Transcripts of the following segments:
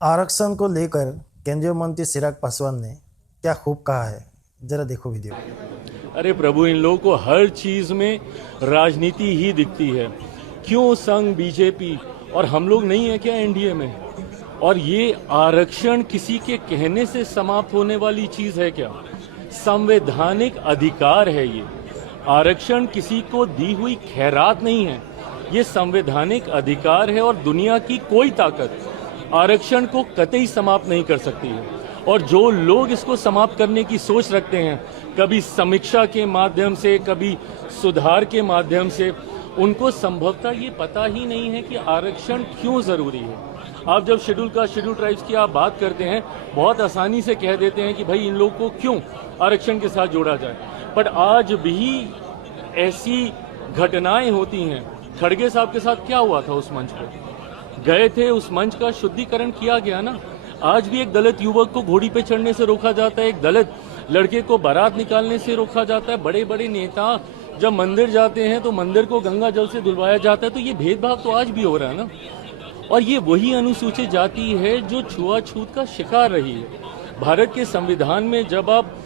आरक्षण को लेकर केंद्रीय मंत्री चिराग पासवान ने क्या खूब कहा है, जरा देखो वीडियो। अरे प्रभु, इन लोगों को हर चीज में राजनीति ही दिखती है। क्यों संग बीजेपी? और हम लोग नहीं है क्या एनडीए में? और ये आरक्षण किसी के कहने से समाप्त होने वाली चीज है क्या? संवैधानिक अधिकार है ये। आरक्षण किसी को दी हुई खैरात नहीं है, ये संवैधानिक अधिकार है और दुनिया की कोई ताकत आरक्षण को कतई समाप्त नहीं कर सकती है। और जो लोग इसको समाप्त करने की सोच रखते हैं, कभी समीक्षा के माध्यम से, कभी सुधार के माध्यम से, उनको संभवतः ये पता ही नहीं है कि आरक्षण क्यों जरूरी है। आप जब शेड्यूल ट्राइब्स की आप बात करते हैं, बहुत आसानी से कह देते हैं कि भाई इन लोगों को क्यों आरक्षण के साथ जोड़ा जाए। पर आज भी ऐसी घटनाएं होती हैं। खड़गे साहब के साथ क्या हुआ था? उस मंच पर गए थे, उस मंच का शुद्धिकरण किया गया ना। आज भी एक दलित युवक को घोड़ी पे चढ़ने से रोका जाता है, एक दलित लड़के को बारात निकालने से रोका जाता है। बड़े बड़े नेता जब मंदिर जाते हैं तो मंदिर को गंगा जल से धुलवाया जाता है। तो ये भेदभाव तो आज भी हो रहा है ना। और ये वही अनुसूचित जाति है जो छुआछूत का शिकार रही है। भारत के संविधान में जब आप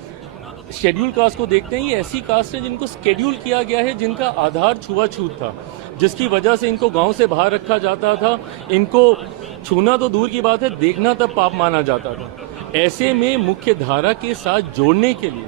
शेड्यूल कास्ट को देखते हैं, ये ऐसी कास्ट है जिनको शेड्यूल किया गया है, जिनका आधार छुआछूत था, जिसकी वजह से इनको गांव से बाहर रखा जाता था। इनको छूना तो दूर की बात है, देखना तब पाप माना जाता था। ऐसे में मुख्य धारा के साथ जोड़ने के लिए,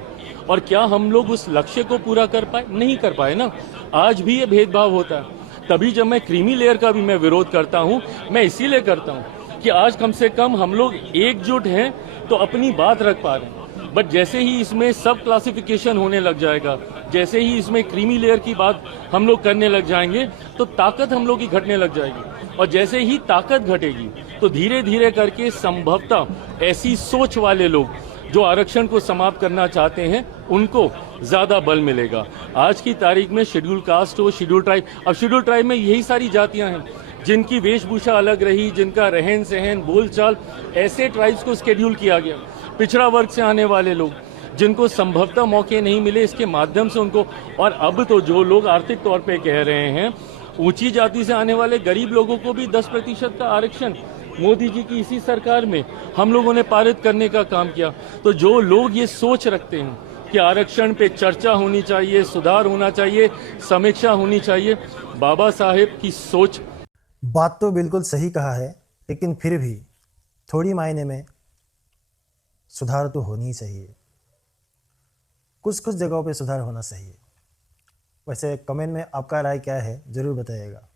और क्या हम लोग उस लक्ष्य को पूरा कर पाए? नहीं कर पाए ना। आज भी ये भेदभाव होता है। तभी जब मैं क्रीमी लेयर का भी मैं विरोध करता हूँ, मैं इसीलिए करता हूँ कि आज कम से कम हम लोग एकजुट हैं तो अपनी बात रख पा रहे हैं। बट जैसे ही इसमें सब क्लासिफिकेशन होने लग जाएगा, जैसे ही इसमें क्रीमी लेयर की बात हम लोग करने लग जाएंगे, तो ताकत हम लोग की घटने लग जाएगी। और जैसे ही ताकत घटेगी तो धीरे धीरे करके संभवतः ऐसी सोच वाले लोग जो आरक्षण को समाप्त करना चाहते हैं, उनको ज्यादा बल मिलेगा। आज की तारीख में शेड्यूल कास्ट हो, शेड्यूल ट्राइब, अब शेड्यूल ट्राइब में यही सारी जातियां हैं जिनकी वेशभूषा अलग रही, जिनका रहन सहन, बोलचाल, ऐसे ट्राइब्स को शेड्यूल किया गया। पिछड़ा वर्ग से आने वाले लोग जिनको संभवतः मौके नहीं मिले, इसके माध्यम से उनको, और अब तो जो लोग आर्थिक तौर पे कह रहे हैं, ऊंची जाति से आने वाले गरीब लोगों को भी 10% का आरक्षण मोदी जी की इसी सरकार में हम लोगों ने पारित करने का काम किया। तो जो लोग ये सोच रखते हैं कि आरक्षण पे चर्चा होनी चाहिए, सुधार होना चाहिए, समीक्षा होनी चाहिए, बाबा साहेब की सोच। बात तो बिल्कुल सही कहा है, लेकिन फिर भी थोड़ी मायने में सुधार तो होनी ही चाहिए। कुछ कुछ जगहों पे सुधार होना चाहिए। वैसे कमेंट में आपका राय क्या है, ज़रूर बताइएगा।